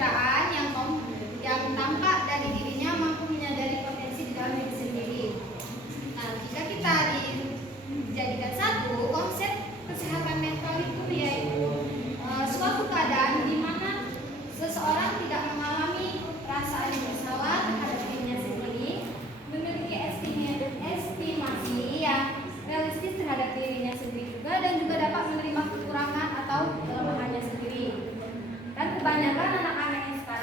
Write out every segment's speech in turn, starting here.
kejuaraan yang tampak dari dirinya mampu menyadari potensi di dalam diri sendiri. Nah, jika kita dijadikan satu, konsep kesehatan mental itu yaitu suatu keadaan di mana seseorang tidak mengalami perasaan bersalah terhadap dirinya sendiri, memiliki estimasi yang realistis terhadap dirinya sendiri juga, dan juga dapat menerima kekurangan atau kelemahannya sendiri. Dan kebanyakan anak-anak yang sekarang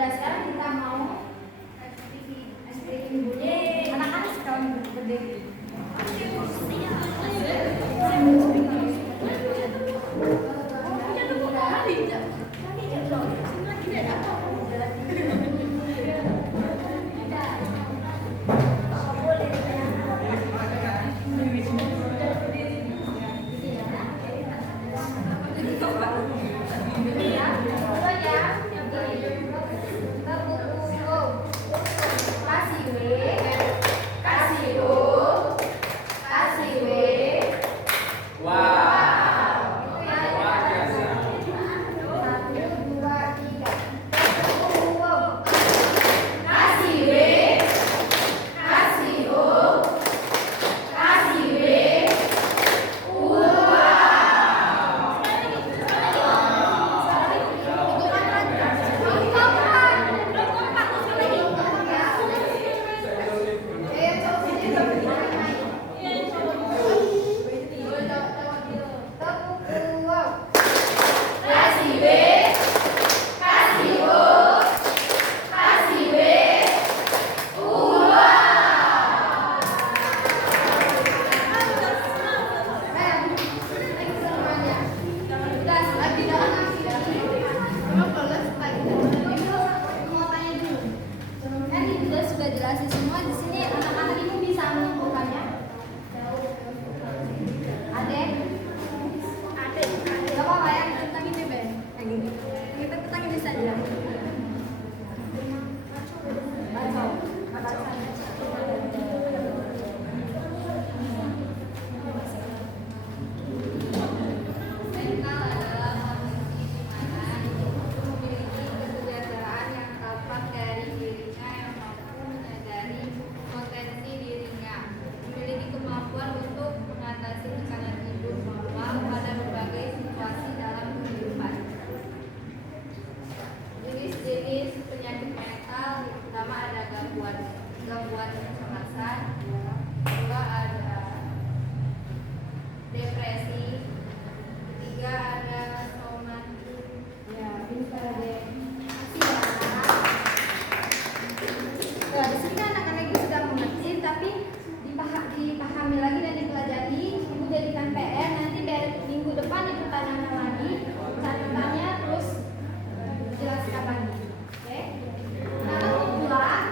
udah sekarang kita mau SPK ibunya anak-anak sekarang gede. Gangguan kecemasan, dua ada depresi, ketiga ada somatik. Ya, pintar deh. Nah, di sini anak-anak itu sudah mengerti, tapi dipahami lagi dan dipelajari. Ibu jadikan PR, nanti minggu depan dipertanyakan lagi, catatannya terus jelaskan lagi. Oke? Nah, pulang.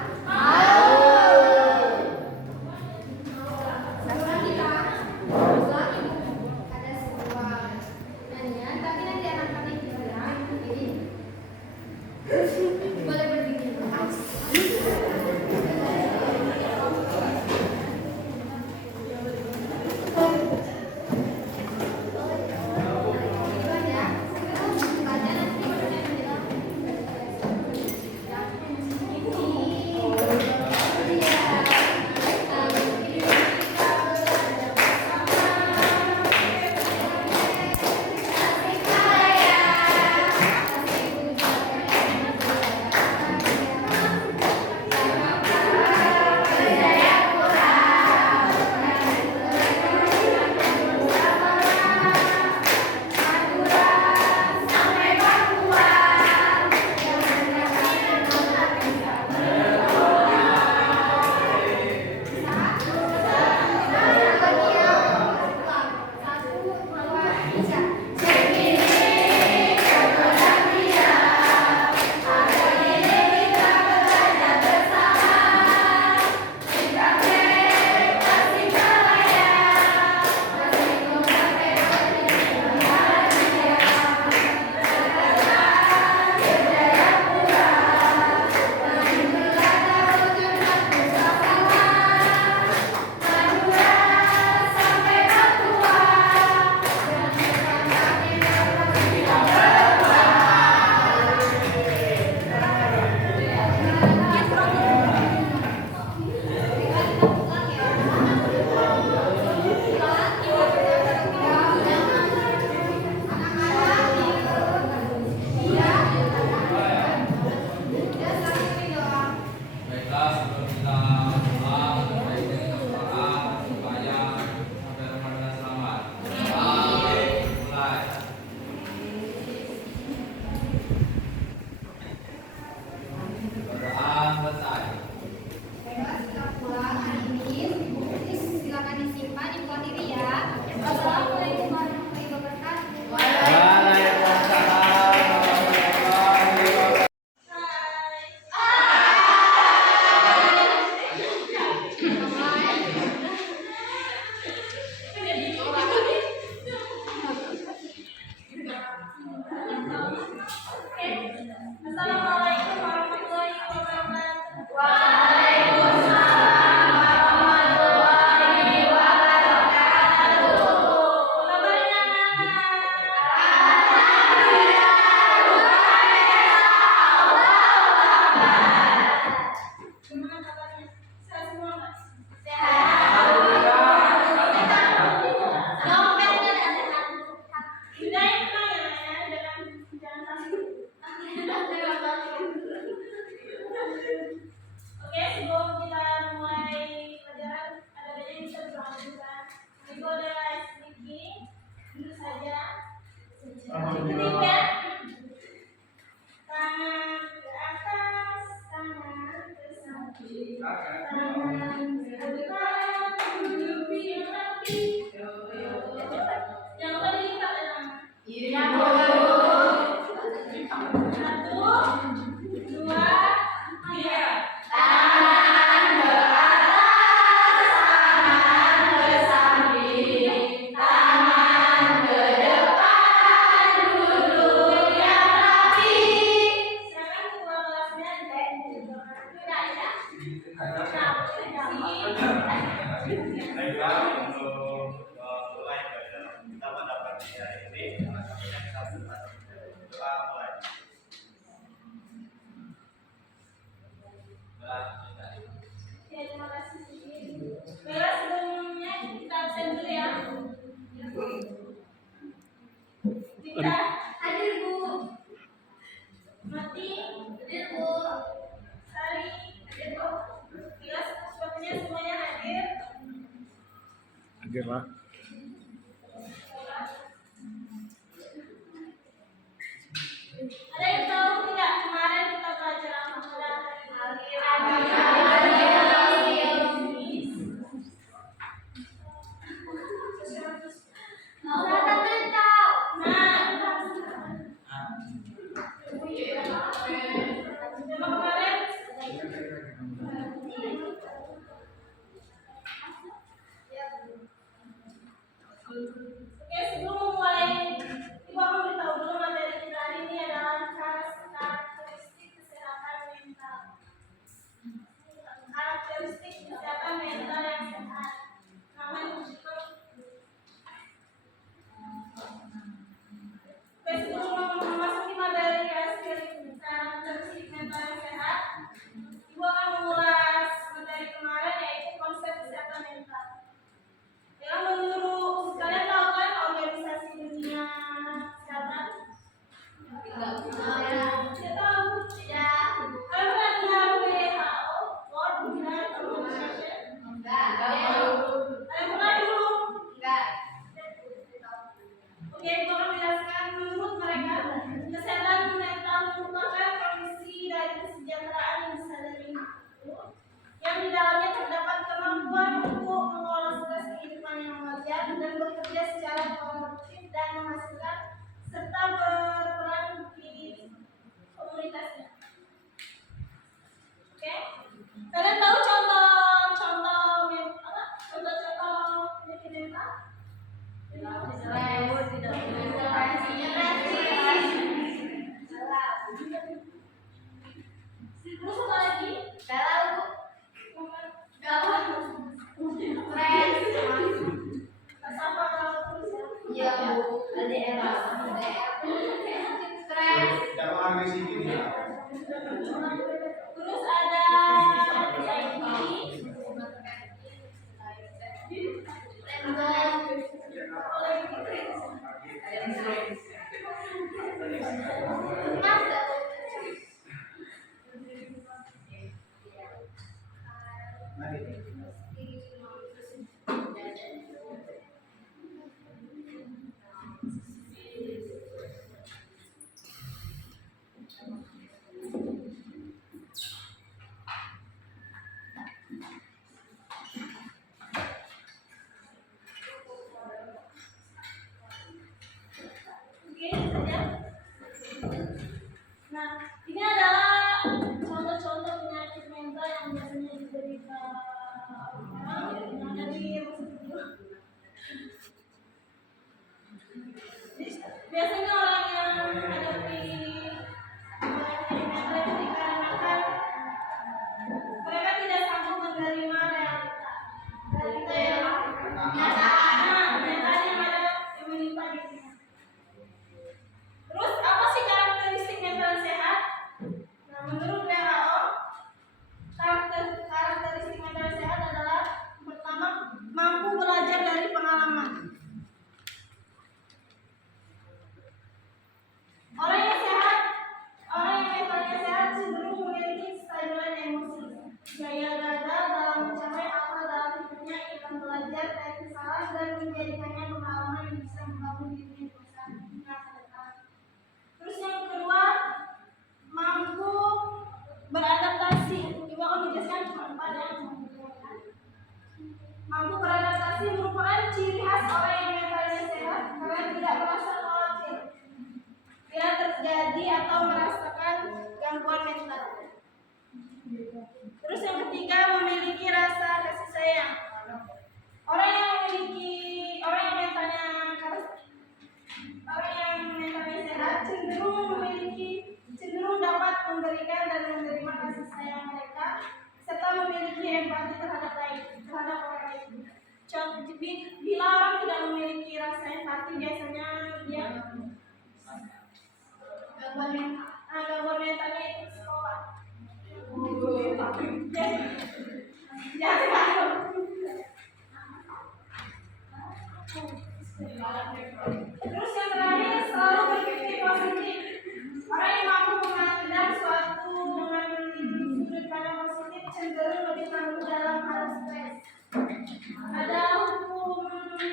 Hadir lah. Ada yang tahu tidak kemarin kita belajar apa pada Oke, sebelum memulai, Ibu akan beritahu dulu materi kita hari ini adalah karakteristik kesehatan mental. Karakteristik kesehatan mental yang sehat. Namanya juga. Oke, sebelum memasuki materi karakteristik mental yang sehat, Ibu akan mengulas materi kemarin yaitu konsep kesehatan mental. Yang menurut kalian tahu kan organisasi dunia kesehatan? Tidak tahu. Kalian pernah dengar WHO, World Health Organization? Kalian pernah dulu? Oke, itu akan dijelaskan. Menurut mereka, kesehatan mental merupakan kondisi dari kesejahteraan yang disadari yang di dalamnya terdapat kemampuan untuk mengelola stres kehidupan yang wajar dan bekerja secara produktif dan menghasilkan serta berperan di komunitasnya. Oke? Kalian tahu contoh-contoh penyakit mental? Terus apa lagi? Terus ada Nah, ini adalah contoh-contoh penyakit mental yang biasanya diderita orang yang dari biasanya orang yang menghadapi penyakit mental itu dikarenakan mereka tidak sanggup menerima realita yang kenyataan yang ada yang menimpa dirinya. Terus apa sih karakteristik mental yang sehat? motivasi merupakan ciri khas orang yang mentalnya sehat karena tidak merasa khawatir bila terjadi atau merasakan gangguan mental. Terus yang ketiga, memiliki rasa kasih sayang. Orang yang mentalnya sehat cenderung dapat memberikan dan menerima kasih sayang mereka serta memiliki empati terhadap orang lain. Contoh, bila orang tidak memiliki rasa empati, biasanya dia gangguan mentalnya itu psikopat. Terus yang terakhir, selalu berpikir positif. Orang yang mampu memandang suatu dengan sudut pandang positif cenderung lebih tangguh dalam hal stres. Ada hukum dunia.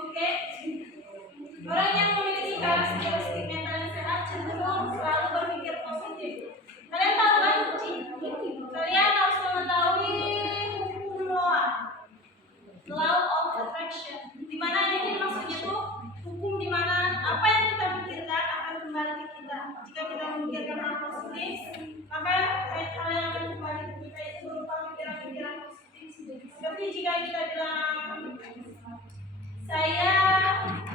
Oke. Orang yang memiliki karakteristik mental yang sehat cenderung selalu berpikir positif. Kalian tahu kan? Kalian harus mengetahui hukum law of attraction. Di mana ini maksudnya tuh hukum di mana apa yang kita pikirkan akan kembali ke kita. Jika kita memikirkan hal positif, maka hal yang akan kembali ke kita itu berupa pikiran-pikiran positif. Seperti jika kita bilang, saya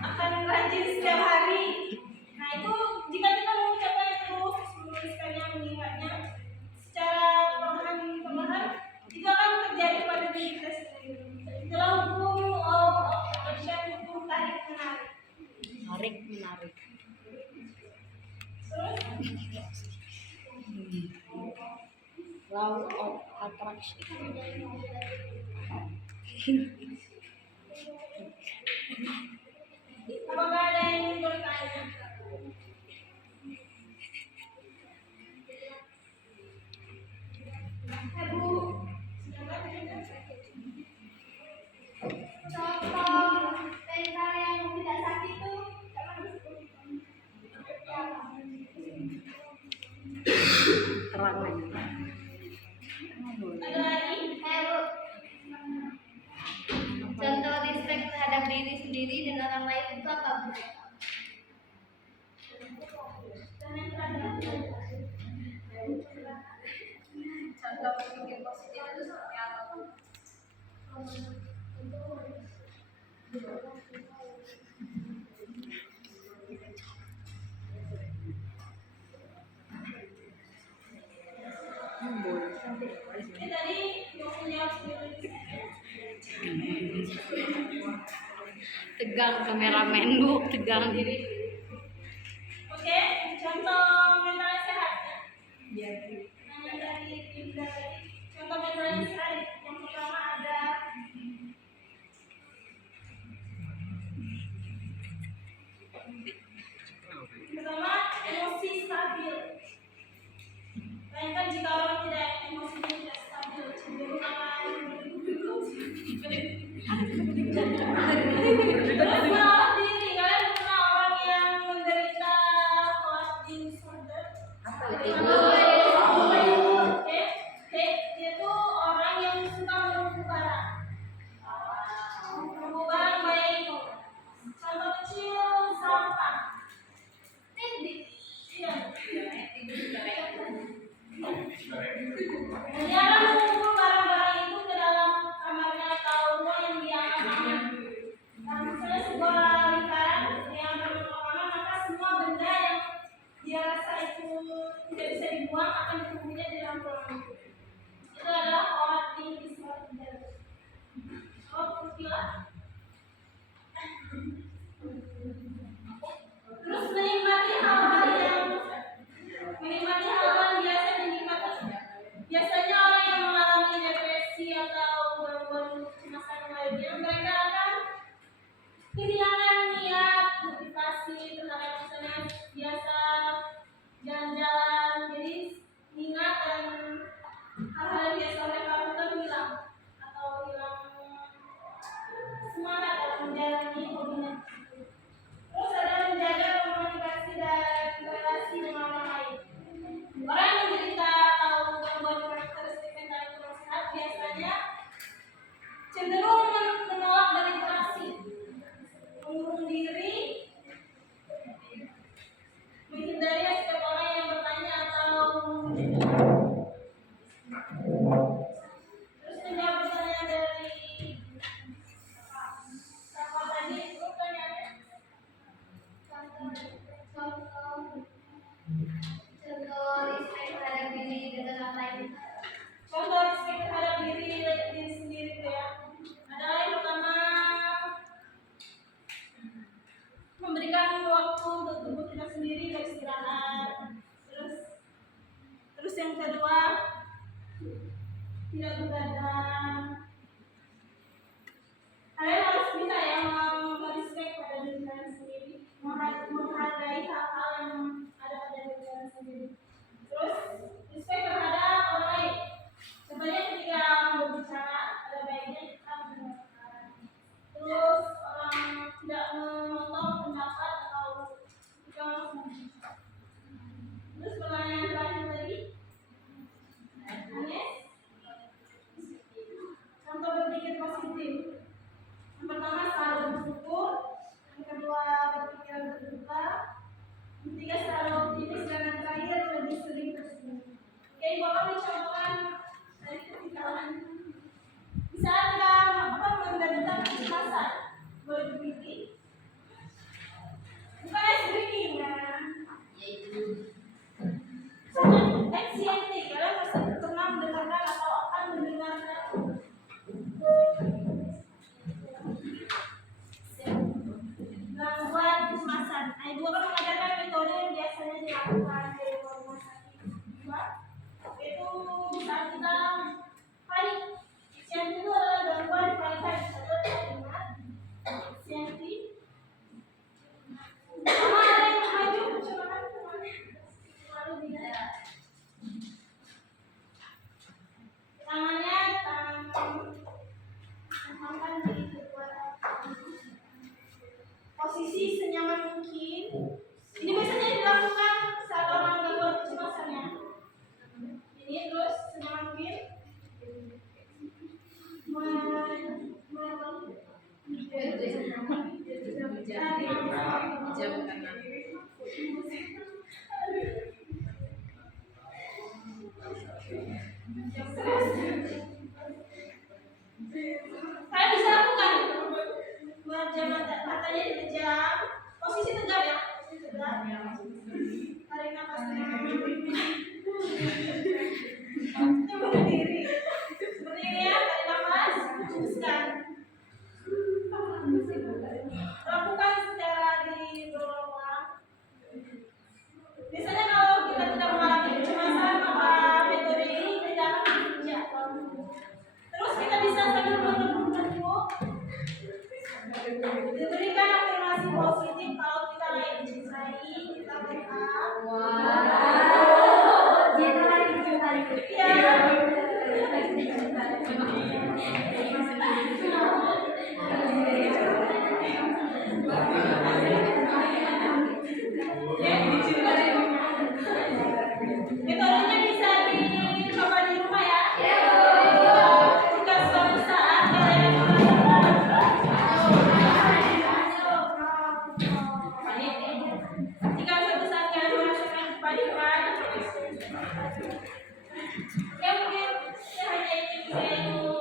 akan rajin setiap hari. Nah itu jika kita mengucapkannya terus, menuliskannya, mengingatnya secara perlahan, itu akan terjadi pada diri kita sendiri. Itulah hukum hukum tarik menarik. Law of attraction. Apakah ada yang ingin bertanya? Bu, Contoh mental yang tidak sakit itu Terang lagi. ada lagi? Contoh respect terhadap diri sendiri dan orang lain itu apa, Bu? Dan yang terakhir, Contoh berpikir positif itu seperti apa, Bu? ini tadi mau menjawab sendiri. Tegang kameramen bu, tegang diri. Oke, contoh mental yang sehat ya. Yang dari Indra tadi, contoh mental yang sehat yang pertama ada pertama emosi stabil. Bayangkan jika orang tidak emosinya tidak stabil, cenderung akan terus merawat diri. Kalian pernah orang yang menderita cloud disorder? Oke, dia tuh orang yang suka menumpuk barang. Menumpuk barang baik. Contoh kecil sampah. Iya. Dia akan mengumpul barang-barang itu ke dalam kamarnya atau rumah yang dianggap aman. Nah, misalnya sebuah lingkaran yang berwarna, maka semua benda yang dia rasa itu tidak bisa dibuang akan dikumpulnya di dalam ruangan itu. Itu adalah hoarding disorder. Oh, gila. Terus menikmati hal-hal yang biasa dinikmati. Biasanya orang yang mengalami depresi atau gangguan kecemasan lainnya, mereka akan kehilangan niat, motivasi terhadap misalnya biasa jalan-jalan, jadi minat dan hal-hal yang biasa mereka lakukan hilang atau hilang semangat dalam menjalani hobinya. Terus ada menjaga komunikasi dan relasi dengan orang lain. Orang yang menderita atau gangguan karakteristik mental yang kurang sehat biasanya cenderung menolak berinteraksi, mengurung diri, menghindari setiap orang yang bertanya atau terus menjawab pertanyaan dari siapa tadi itu pertanyaannya. Contoh respect terhadap diri dan orang lain. Contoh respect terhadap diri sendiri itu ya. Adalah yang pertama memberikan waktu untuk tubuh kita sendiri beristirahat. Terus yang kedua tidak begadang. Kalian harus bisa ya merespek pada diri kalian sendiri, menghargai hal-hal yang ada pada diri kalian sendiri. Terus respect terhadap orang lain. Contohnya ketika berbicara ada baiknya kita mendengarkan. Terus orang tidak memotong pendapat atau kita langsung. Terus pertanyaan terakhir tadi, Anes, contoh berpikir positif. Yang pertama selalu bersyukur, yang kedua berpikiran terbuka, yang ketiga selalu optimis, dan yang terakhir lebih sering tersenyum. Oke, ibu akan mencontohkan dari ketinggalan. Bisa kita menderita kecemasan, boleh dipilih. Bukan es drinking ya. anxiety, kalian pasti pernah mendengarkan atau akan mendengarkan gangguan kecemasan. Nah, ibu akan mengajarkan metode yang biasanya dilakukan di rumah sakit jiwa, yaitu saat kita panik. Anxiety itu adalah gangguan kepanikan. Ingat, anxiety. Sama ada yang maju, silakan temannya. Lalu tidak. Tangannya tangankan di kedua posisi senyaman mungkin. Ini biasanya dilakukan saat orang gangguan kecemasan ya. Ini terus senyaman mungkin. Jam kanan. Kalian bisa lakukan berjam matanya dipejam, posisi tegak ya, posisi tegak. Tarik nafas berdiri, berdiri ya, tarik nafas, hembuskan. Metodenya bisa dicoba di rumah ya. Jika suatu saat kalian merasakan kepanikan, ya mungkin saya hanya ini bisa ibu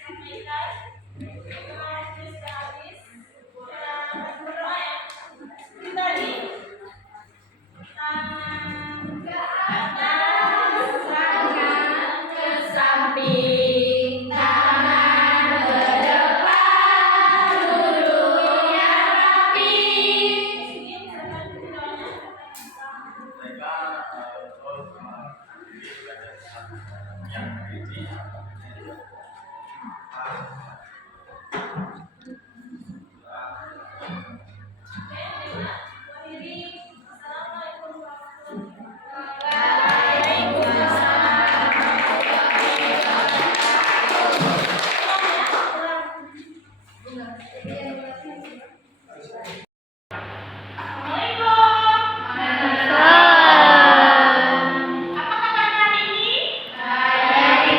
sampaikan. Setelah sudah habis, saya akan berdoa ya. Seperti tadi, tangan ke atas, tangan ke samping, tangan ke depan, duduknya rapi. Sedikit, silakan doanya. Apa kabar hari ini? Baik.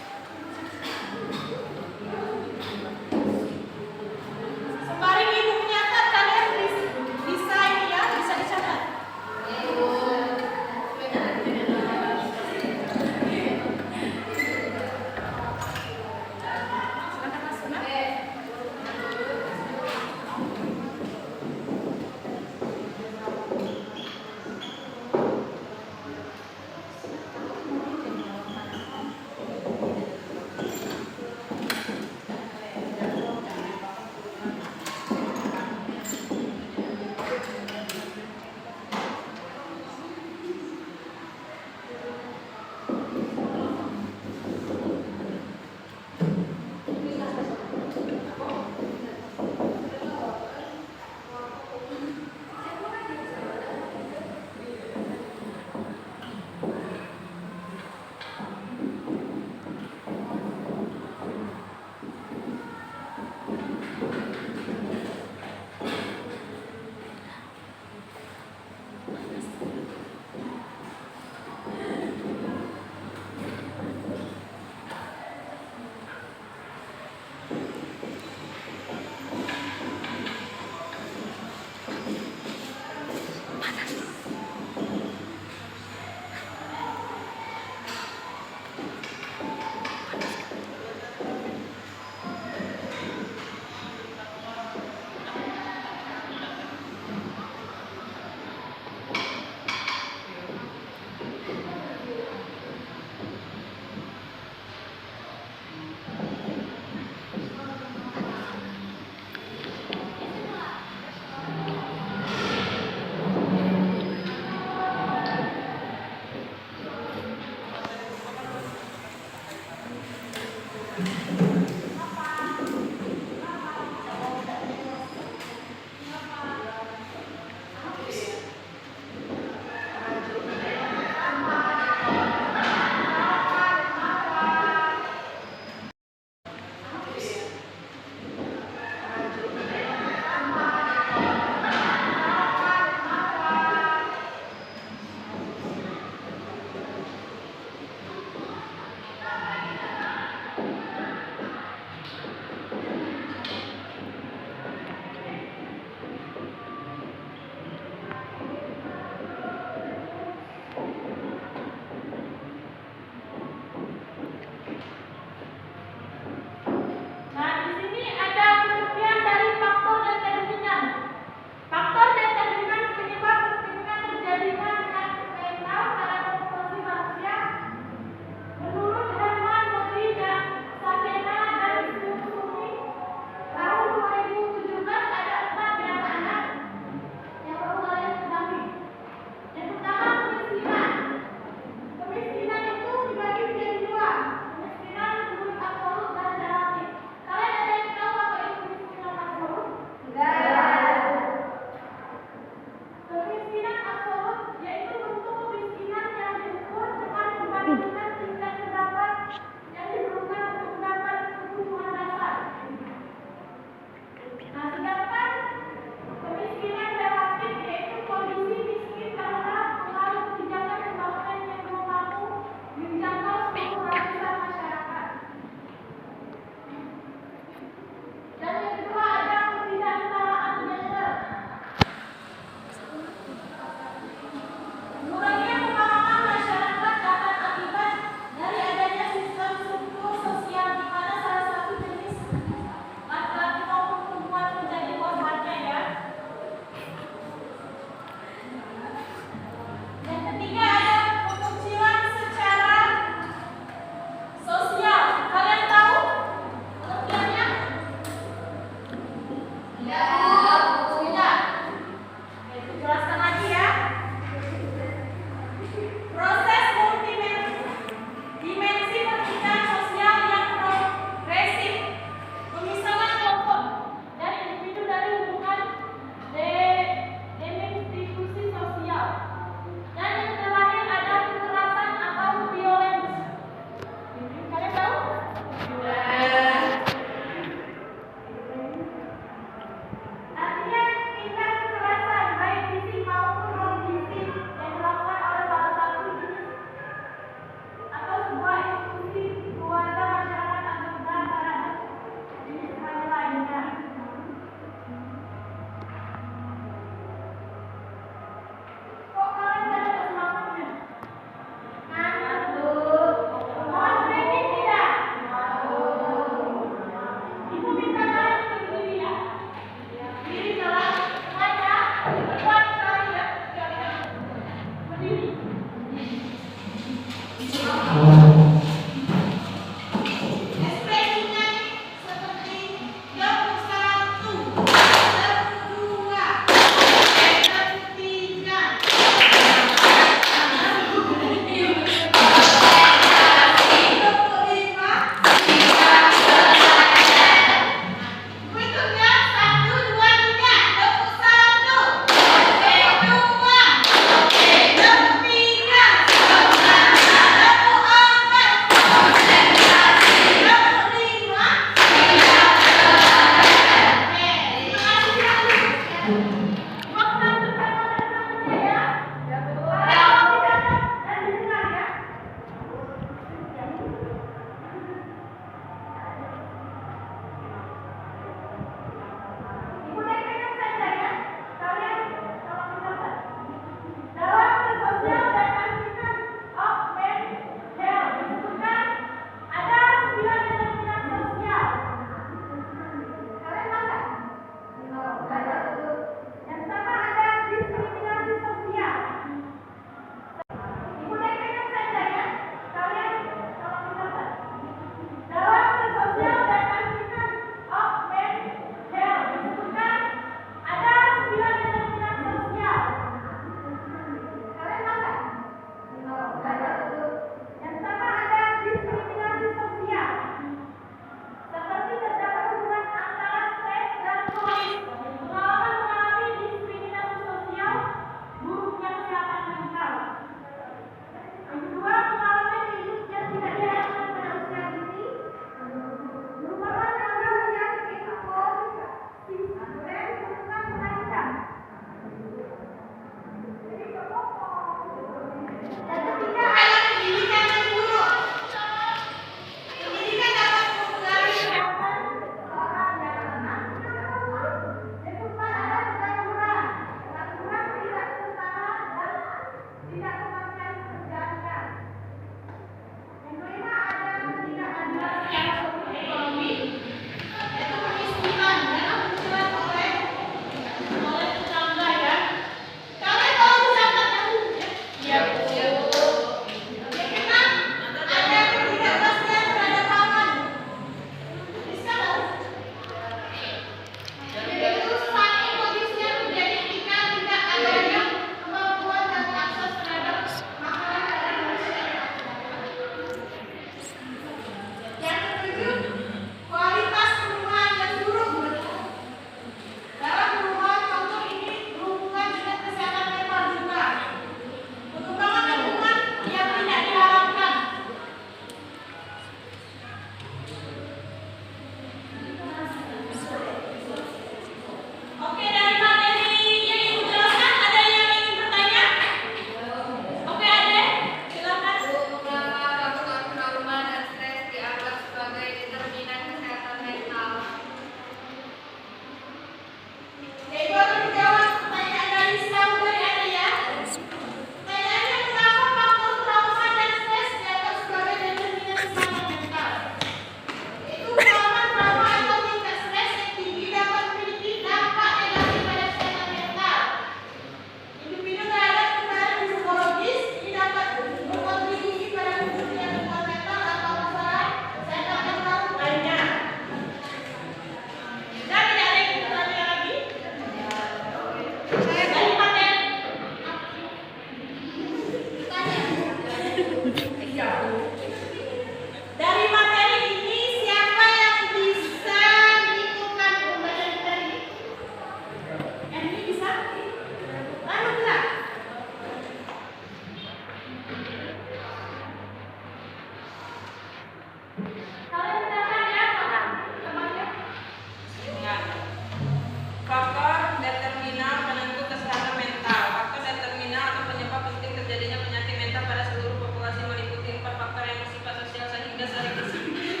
kita saling disiplin,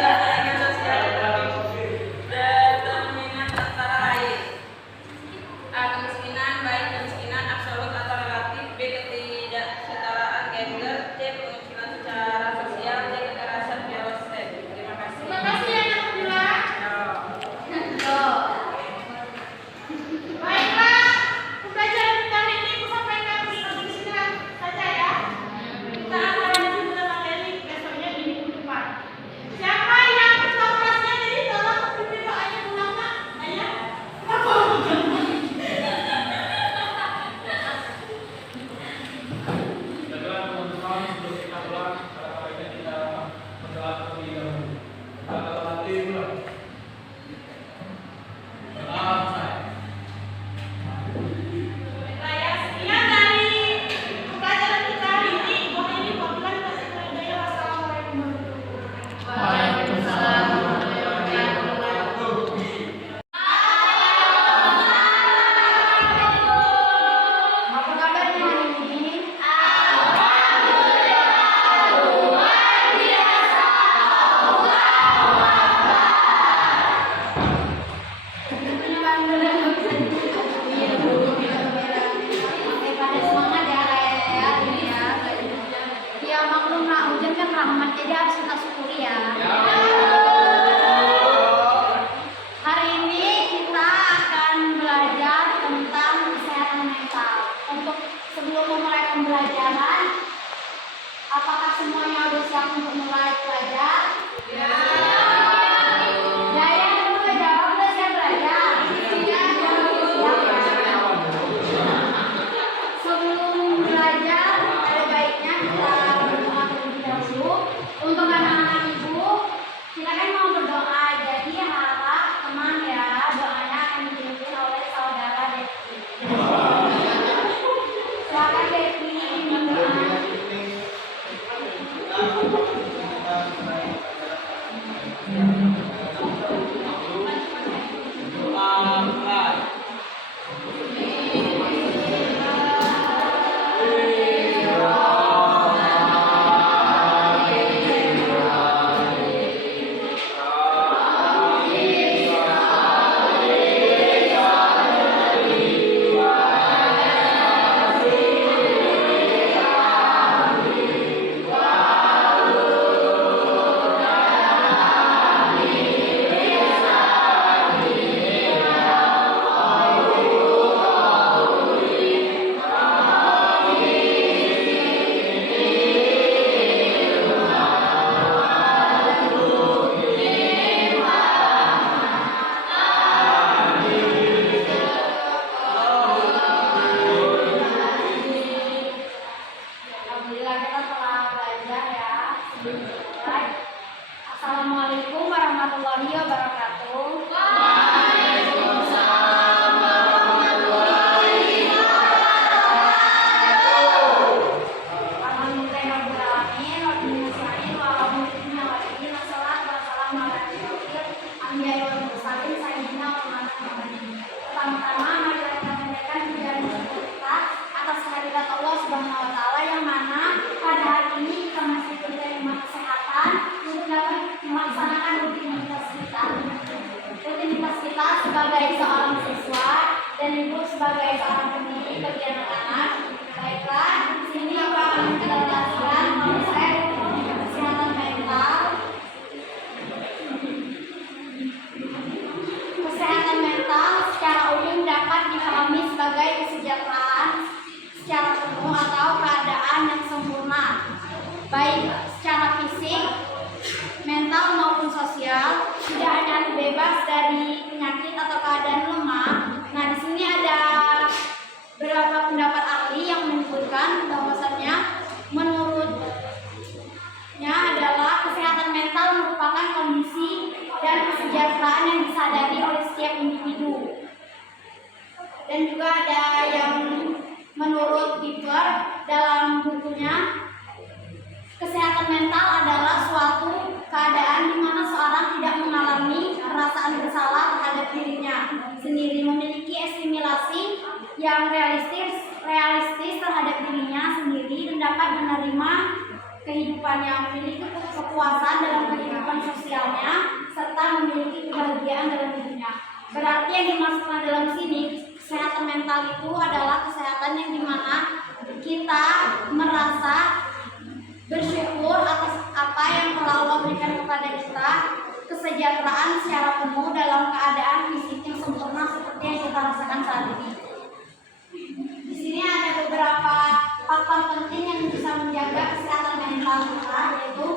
jaringan sosial determinan antara lain. A. Kemiskinan, baik kemiskinan absolut atau relatif. B. Ketidaksetaraan gender. C. Kemiskinan secara sosial. D. Kekerasan biologis. Terima kasih. Terima kasih ya Nak Nabila. Baiklah, pembelajaran kali ini aku sampaikan sampai sini saja ya. Kita akan lanjut ke materi besoknya di minggu depan. Siapa yang ketua kelasnya jadi tolong pimpin doanya ulang Nak. Ayo. Baiklah teman-teman, sebelum kita pulang, baiknya kita berdoa terlebih dahulu. Kita terlatih pulang. Doa selesai. Baiklah ya, sekian dari pembelajaran kita hari ini. Mohon dimaafkan atas kelalaian. Wassalamualaikum warahmatullahi Waalaikumsalam warahmatullahi wabarakatuh. Apa kabarnya hari ini? Pada semangat ya ini ya. Ya maklum lah, hujan kan rahmat, jadi harus kita syukuri ya. Hari ini kita akan belajar tentang kesehatan mental. Untuk sebelum memulai pembelajaran, apakah semuanya sudah siap untuk mulai belajar? Ya. Ya, yang kedua jawab udah siap belajar. Sebelum belajar, ada baiknya kita berdoa terlebih dahulu. Untuk anak-anak ibu, silakan mau berdoa. Jadi harap teman ya, doanya akan dipimpin oleh saudara Devi. Silakan Devi berdoa. Alhamdulillah kita telah belajar ya. Baik. Assalamualaikum warahmatullahi wabarakatuh. Alhamdulillahirrahmanirrahim. Wabillahi wa'alaikumsalam warahmatullahi wabarakatuh. Pertama-tama mari kita panjatkan pujian kita atas kehadirat Allah Subhanahu wa taala yang mana pada hari ini kita masih diberi kesehatan untuk dapat melaksanakan rutinitas kita sebagai seorang siswa dan ibu sebagai seorang pendidik bagi anak-anak. Baiklah, di sini apa akan kita jelaskan konsep kesehatan mental. Kesehatan mental secara umum dapat dipahami sebagai kesejahteraan secara penuh atau keadaan yang sempurna, baik secara fisik, mental maupun sosial, tidak hanya bebas dari penyakit atau keadaan lemah. Nah, di sini ada beberapa pendapat ahli yang menyebutkan bahwasannya menurutnya adalah kesehatan mental merupakan kondisi dan kesejahteraan yang disadari oleh setiap individu. Dan juga ada yang menurut Piper dalam bukunya, kesehatan mental adalah suatu keadaan di mana seorang tidak mengalami perasaan bersalah terhadap dirinya sendiri, memiliki estimasi yang realistis terhadap dirinya sendiri dan dapat menerima kehidupannya, memiliki kepuasan dalam kehidupan sosialnya, serta memiliki kebahagiaan dalam hidupnya. Berarti yang dimasukkan dalam sini, kesehatan mental itu adalah kesehatan yang dimana kita merasa bersyukur atas apa yang telah Allah berikan kepada kita, kesejahteraan secara penuh dalam keadaan fisik yang sempurna seperti yang kita rasakan saat ini. Di sini ada beberapa faktor penting yang bisa menjaga kesehatan mental kita, yaitu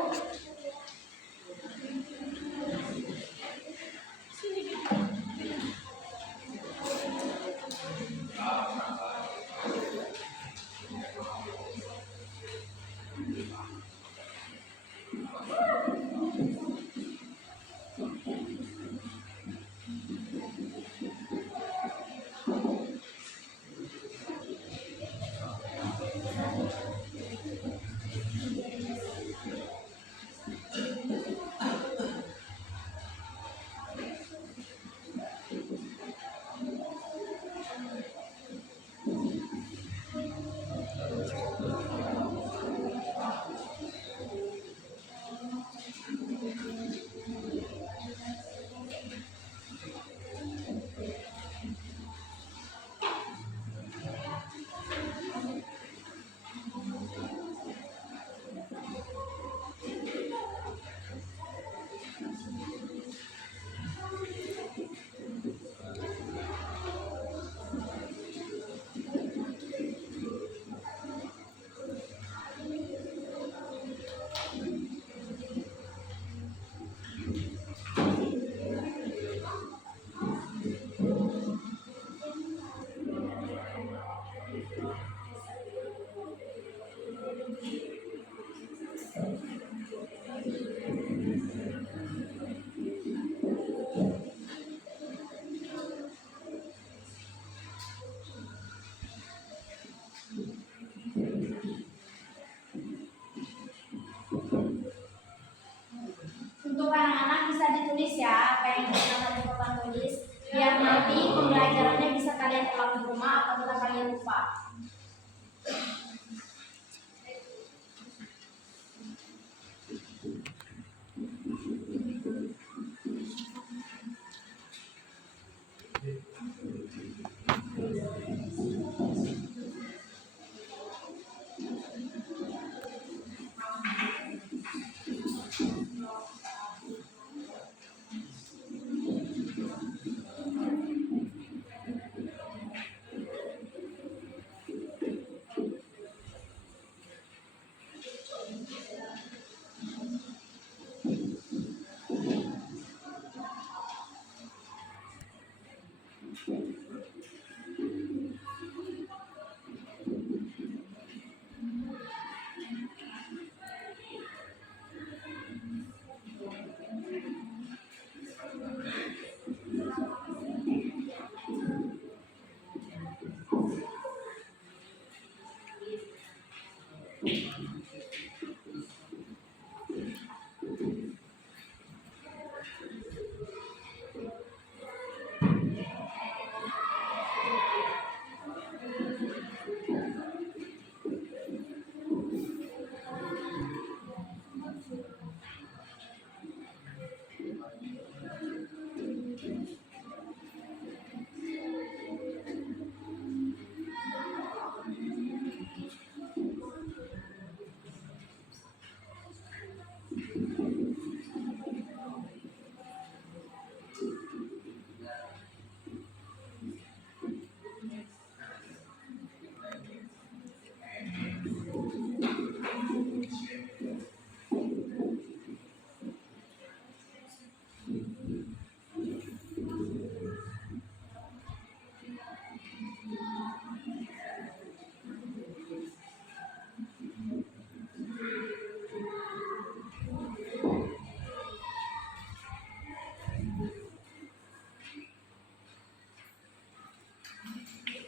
untuk anak-anak bisa ditulis ya apa yang kita tadi Bapak tulis, biar nanti pembelajarannya bisa kalian ulang di rumah apabila kalian lupa.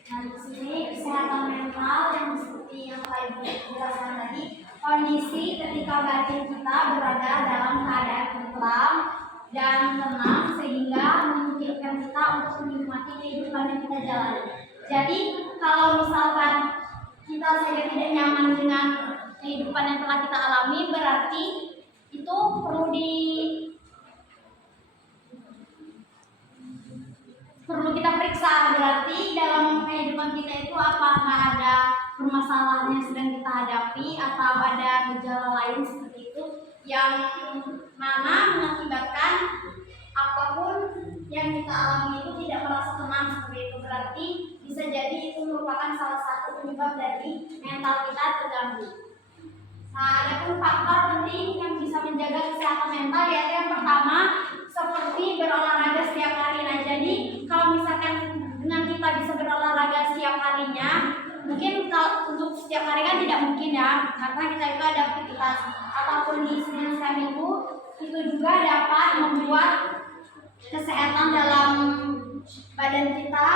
Nah, di sini kesehatan mental yang seperti yang saya jelaskan tadi, kondisi ketika batin kita berada dalam keadaan tentram dan tenang sehingga memungkinkan kita untuk menikmati kehidupan yang kita jalani. Jadi kalau misalkan kita saja tidak nyaman dengan kehidupan yang telah kita alami, berarti itu perlu kita periksa. Berarti dalam kehidupan kita itu apakah ada permasalahan yang sedang kita hadapi atau ada gejala lain seperti itu yang mana mengakibatkan apapun yang kita alami itu tidak merasa tenang seperti itu. Berarti bisa jadi itu merupakan salah satu penyebab dari mental kita terganggu. Nah, ada pun faktor penting yang bisa menjaga kesehatan mental, yaitu yang pertama seperti berolahraga setiap hari. Nah, jadi kalau misalkan dengan kita bisa berolahraga setiap harinya, mungkin kalau untuk setiap hari kan tidak mungkin ya, karena kita itu ada aktivitas apapun di Senin sampai Minggu, itu juga dapat membuat kesehatan dalam badan kita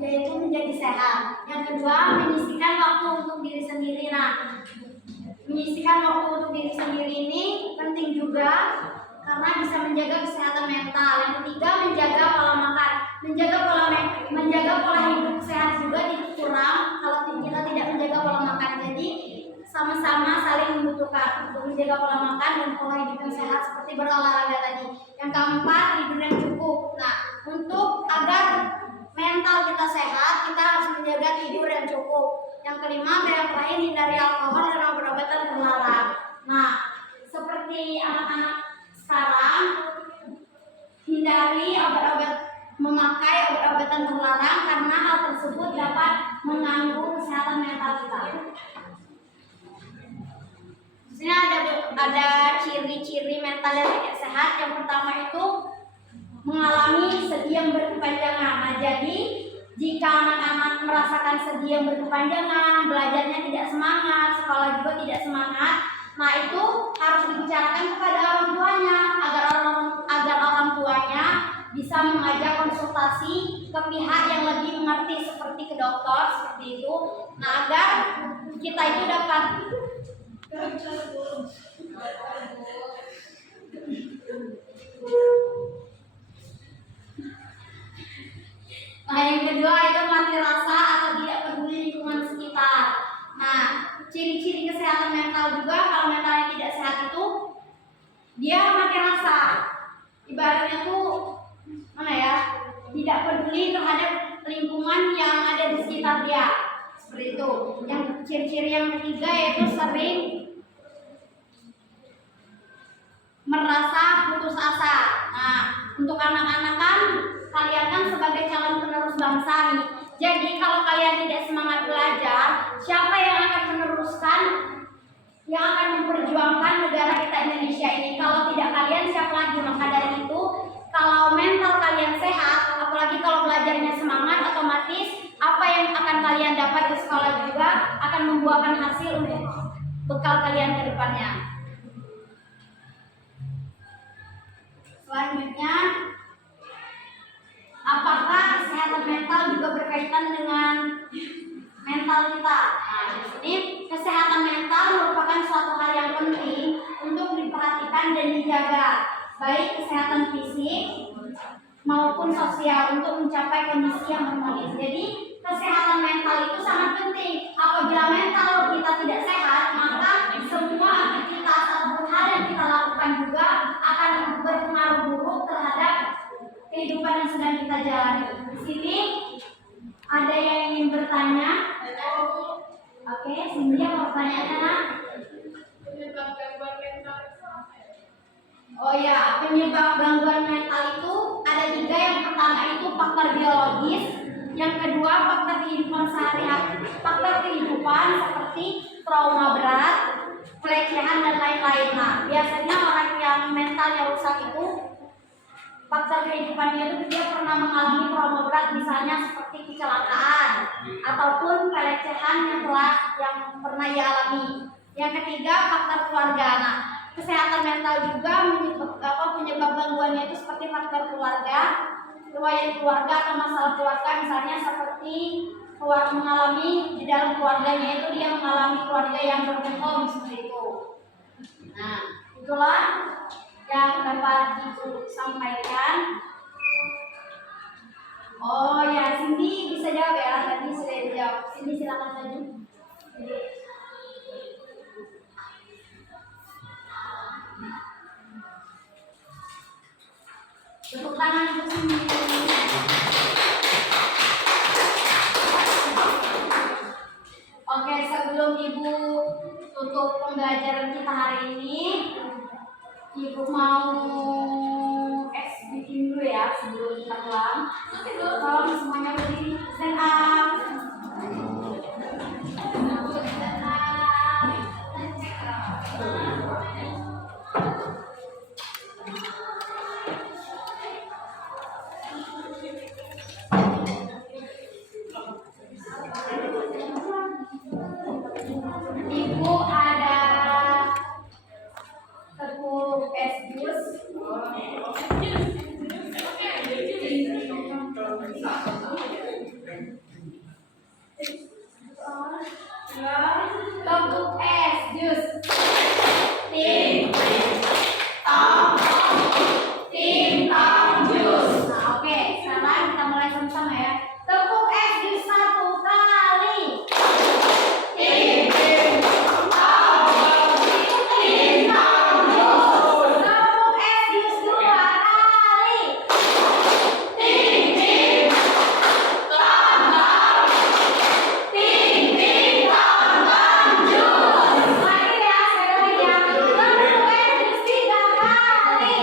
yaitu menjadi sehat. Yang kedua, menyisihkan waktu untuk diri sendiri. Nah, menyisihkan waktu untuk diri sendiri ini penting juga karena bisa menjaga kesehatan mental. Yang ketiga, menjaga pola makan. Menjaga pola hidup sehat juga tidak kurang kalau kita tidak menjaga pola makan. Jadi sama-sama saling membutuhkan untuk menjaga pola makan dan pola hidup yang sehat seperti berolahraga tadi. Yang keempat, tidur yang cukup. Nah, untuk agar mental kita sehat, kita harus menjaga tidur yang cukup. Yang kelima, yang terakhir, hindari alkohol dan obat-obatan terlarang. Nah, seperti anak-anak sekarang, hindari memakai obat-obatan terlarang karena hal tersebut dapat mengganggu kesehatan mental kita. Di sini ada ciri-ciri mental yang tidak sehat. Yang pertama itu mengalami sedih yang berkepanjangan. Nah, jadi jika anak-anak merasakan sedih yang berkepanjangan, belajarnya tidak semangat, sekolah juga tidak semangat, nah itu harus dibicarakan kepada orang tuanya agar orang tuanya bisa mengajak konsultasi ke pihak yang lebih mengerti seperti ke dokter seperti itu. Nah, agar kita itu dapat Nah, yang kedua itu mati rasa atau tidak peduli lingkungan sekitar. Nah, ciri-ciri kesehatan mental juga, kalau mentalnya tidak sehat itu dia mati rasa. Ibaratnya tuh mana ya? Tidak peduli terhadap lingkungan yang ada di sekitar dia. Seperti itu. Yang ciri-ciri yang ketiga yaitu sering merasa putus asa. Nah, untuk anak-anak kan kalian kan sebagai calon penerus bangsa nih. Jadi kalau kalian tidak semangat belajar, siapa yang akan meneruskan, yang akan memperjuangkan negara kita Indonesia ini? Kalau tidak kalian, siapa lagi? Maka dari itu, kalau mental kalian sehat, apalagi kalau belajarnya semangat, otomatis apa yang akan kalian dapat di sekolah juga akan membuahkan hasil untuk bekal kalian ke depannya. Selanjutnya, apakah kesehatan mental juga berkaitan dengan mental kita? Nah, di sini kesehatan mental merupakan suatu hal yang penting untuk diperhatikan dan dijaga, baik kesehatan fisik maupun sosial untuk mencapai kondisi yang harmonis. Jadi kesehatan mental itu sangat penting. Apabila mental kita tidak sehat, maka semua aktivitas atau hal yang kita lakukan juga akan berpengaruh buruk terhadap kehidupan yang sedang kita jalani. Di sini ada yang ingin bertanya? Oke, Cindy mau pertanyaannya, nak? Oh ya, penyebab gangguan mental itu ada 3. Yang pertama itu faktor biologis, yang kedua faktor kehidupan sehari-hari, faktor kehidupan seperti trauma berat, pelecehan dan lain-lain. Nah, biasanya orang yang mentalnya rusak itu faktor kehidupannya itu dia pernah mengalami trauma berat, misalnya seperti kecelakaan ataupun pelecehan yang pernah ia alami. Yang ketiga faktor keluarga. Nah, kesehatan mental juga penyebab gangguannya itu seperti faktor keluarga, riwayat keluarga atau masalah keluarga, misalnya seperti mengalami di dalam keluarganya itu dia mengalami keluarga yang broken home seperti itu. Nah, itulah yang dapat Ibu sampaikan. Oh ya, Cindy bisa jawab ya, tadi sudah dijawab. Cindy silakan tadi. Ibu mau bikin dulu ya sebelum kita pulang. Tolong semuanya berdiri stand up. Ibu ada tepung es jus. Tepung es jus. Tim tom jus. Nah, oke, sekarang kita mulai sama-sama ya. Tepung es jus 1 kali. Tepung es jus 2 kali. Lagi ya, sekali lagi ya. Tepung es jus 3 kali.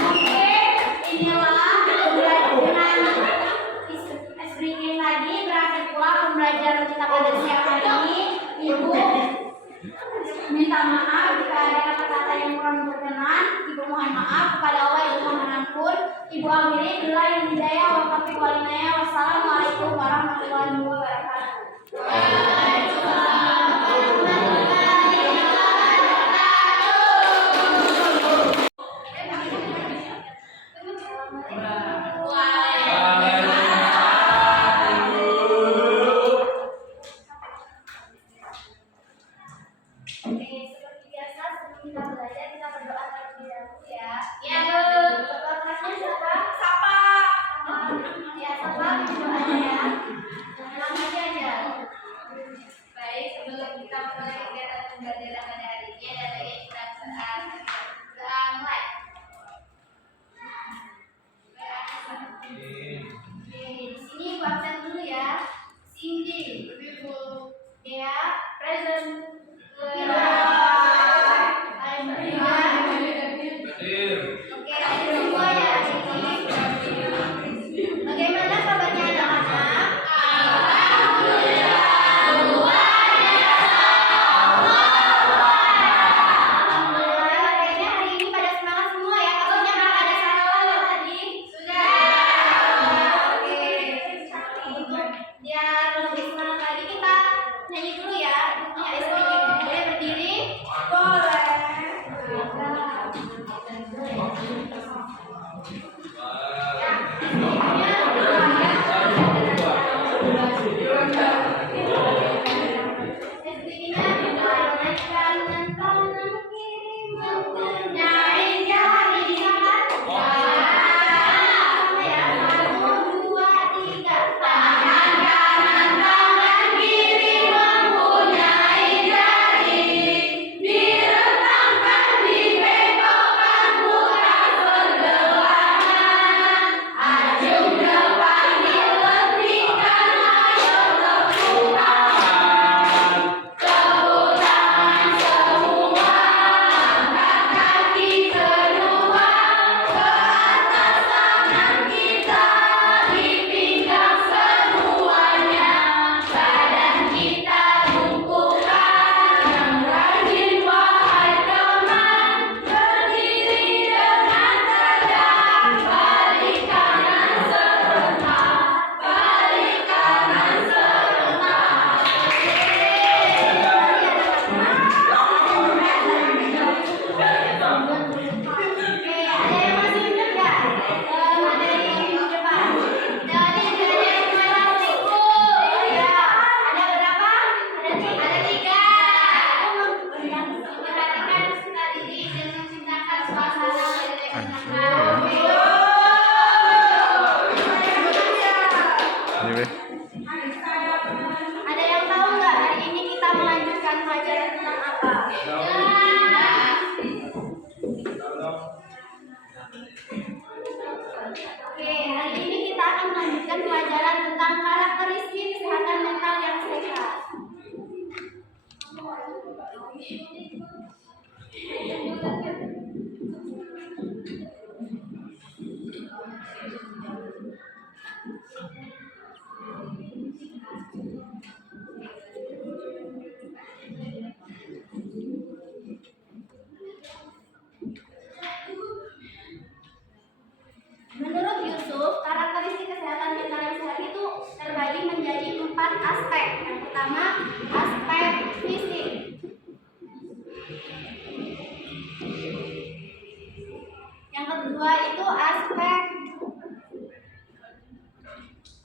Oke, inilah pembelajaran es ringin tadi. Berakhir pula pembelajaran kita pada siang hari ini. Ibu minta maaf jika ada kata-kata yang kurang berkenan. Ibu mohon maaf kepada Allah, Ibu mohon ampun. Ibu akhiri bila yang hidayah wa taufiq wal hidayah. Wassalamualaikum warahmatullahi wabarakatuh. Oke, seperti biasa sebelum kita belajar kita berdoa terlebih dahulu ya. Iya, Bu. Doanya siapa? Sapa. Ya, Sapa berdoanya ya. Jangan aja. Baik, sebelum kita mulai kegiatan pembelajaran pada hari ini ada lagi kita mulai. Oke, di sini Ibu absen dulu ya. Cindy, Ibu. Dea, present. Oke, ada semua ya. Bagaimana kabarnya anak-anak? Alhamdulillah, kayaknya hari ini pada semangat semua ya. Pastinya nggak ada salah ya tadi. Sudah. Oke. Untuk biar lebih semangat lagi kita nyanyi dulu ya. Punya SPG. Boleh berdiri? Boleh. Ada yang tahu nggak hari ini kita melanjutkan pelajaran tentang apa? kedua itu aspek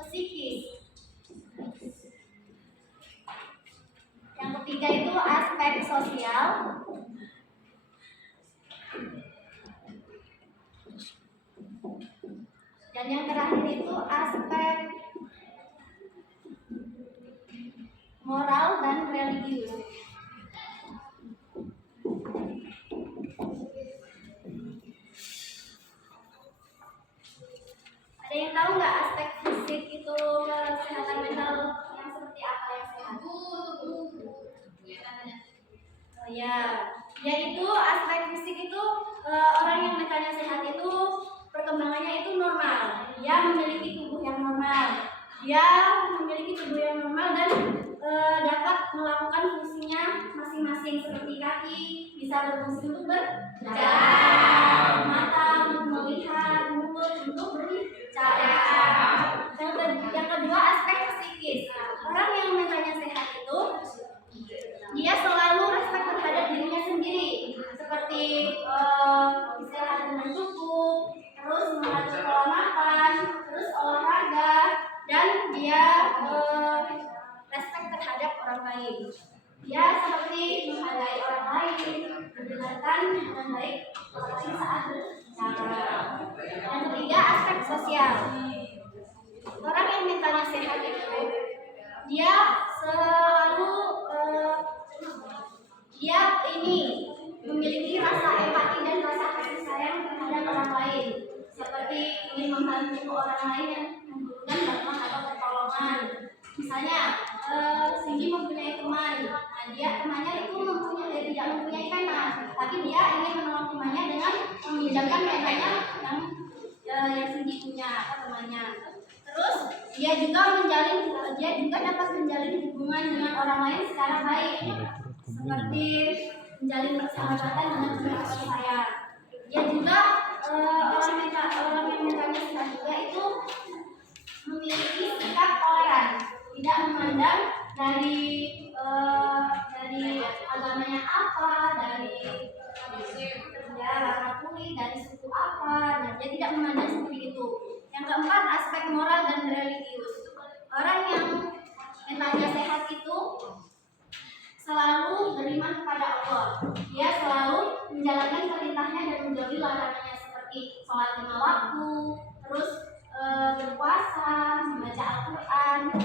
psikis. Yang ketiga itu aspek sosial. Dan yang terakhir itu aspek moral dan religius. Ada yang tahu nggak aspek fisik itu kesehatan mental yang seperti apa yang sehat? Oh ya, yaitu aspek fisik itu orang yang mentalnya sehat itu perkembangannya itu normal. Dia memiliki tubuh yang normal. Dia memiliki tubuh yang normal dan dapat melakukan fungsinya masing-masing seperti kaki bisa berfungsi untuk berjalan, mata untuk melihat, mulut untuk berbicara. Yang kedua aspek psikis. Orang yang mentalnya sehat itu dia selalu respect terhadap dirinya sendiri, seperti istirahat dengan cukup, terus mengatur pola makan, terus olahraga, dan dia respect terhadap orang lain. Dia seperti menghargai orang lain, mendengarkan dengan baik apalagi saat berbicara. Yang ketiga aspek sosial. Orang yang mentalnya sehat itu dia selalu dia ini memiliki rasa empati dan rasa kasih sayang terhadap orang lain, seperti ingin membantu orang lain yang membutuhkan bantuan atau pertolongan. Misalnya, Cindy mempunyai teman, temannya itu tidak mempunyai pena, tapi dia ingin menolong temannya dengan meminjamkan penanya yang Cindy punya atau temannya. Terus dia juga dapat menjalin hubungan dengan orang lain secara baik, seperti menjalin persahabatan dengan pihak saya. Dia juga orang yang mentalnya sehat juga itu memiliki sikap toleran, tidak memandang dari agamanya apa, dari warna kulit, dari suku apa. Nah, dia tidak memandang seperti itu. Yang keempat aspek moral dan religius. Orang yang mentalnya sehat itu selalu beriman kepada Allah. Dia selalu menjalankan perintahnya dan menjauhi larangannya, seperti sholat 5 waktu, terus berpuasa, membaca Al-Quran.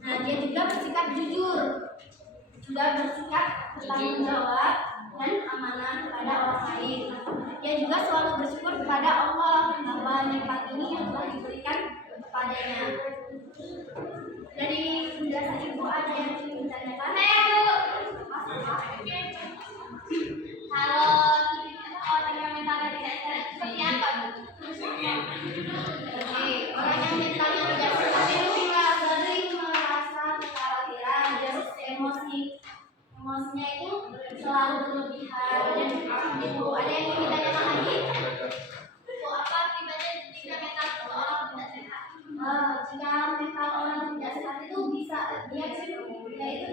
Nah, dia juga bersikap jujur, juga bersikap bertanggung jawab dan amanah kepada orang lain. Dia juga selalu bersyukur kepada Allah bahwa nikmat ini yang telah diberikan kepadanya. Dari penjelasan Ibu ada yang ingin ditanyakan? Kalau orang yang mentalnya tidak sehat seperti apa, Bu? Oke, orang yang mentalnya tidak sehat itu sering merasa kekhawatiran, terus emosinya itu selalu berlebihan. Dan Ibu ada yang ingin ditanyakan lagi? Bu, apa akibatnya jika mental seseorang tidak sehat? Jika mental orang tidak sehat itu dia itu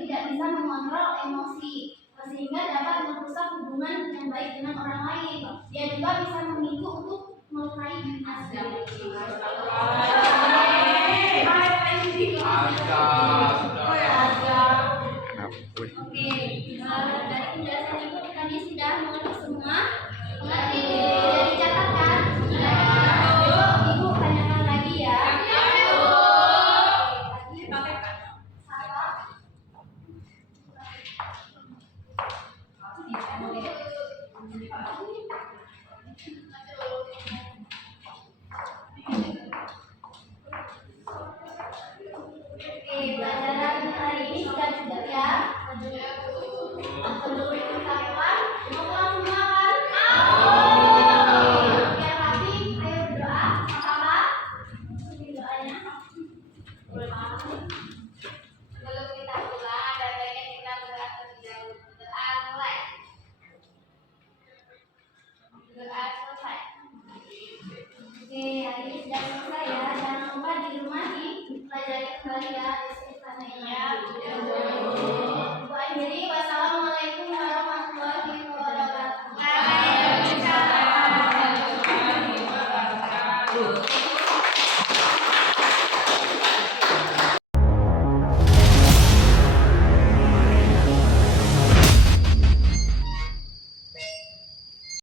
tidak bisa mengontrol emosi, sehingga dapat merusak hubungan yang baik dengan orang lain. Dia juga bisa memicu untuk melukai diri sendiri. Oke, dari penjelasan Ibu tadi sudah mengerti semua. Mengerti sudah dicatatkan. Ibu tanyakan lagi ya. Oke, pelajaran hari ini sudah cukup ya. Sebelum kita keluar, mau pulang semua kan? Biar rapi, ayo berdoa. Apa? Ini doanya. Sebelum kita pulang, ada baiknya kita berdoa terlebih dahulu. Doa mulai. Doa selesai. Oke, hari ini sudah selesai ya. Jangan lupa di rumah dipelajari kembali ya. Di